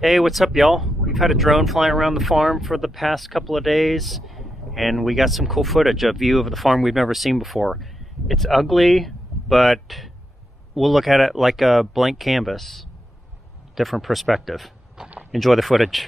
Hey, what's up, y'all? We've had a drone flying around the farm for the past couple of days, and we got some cool footage, a view of the farm we've never seen before. It's ugly, but we'll look at it like a blank canvas, different perspective. Enjoy the footage.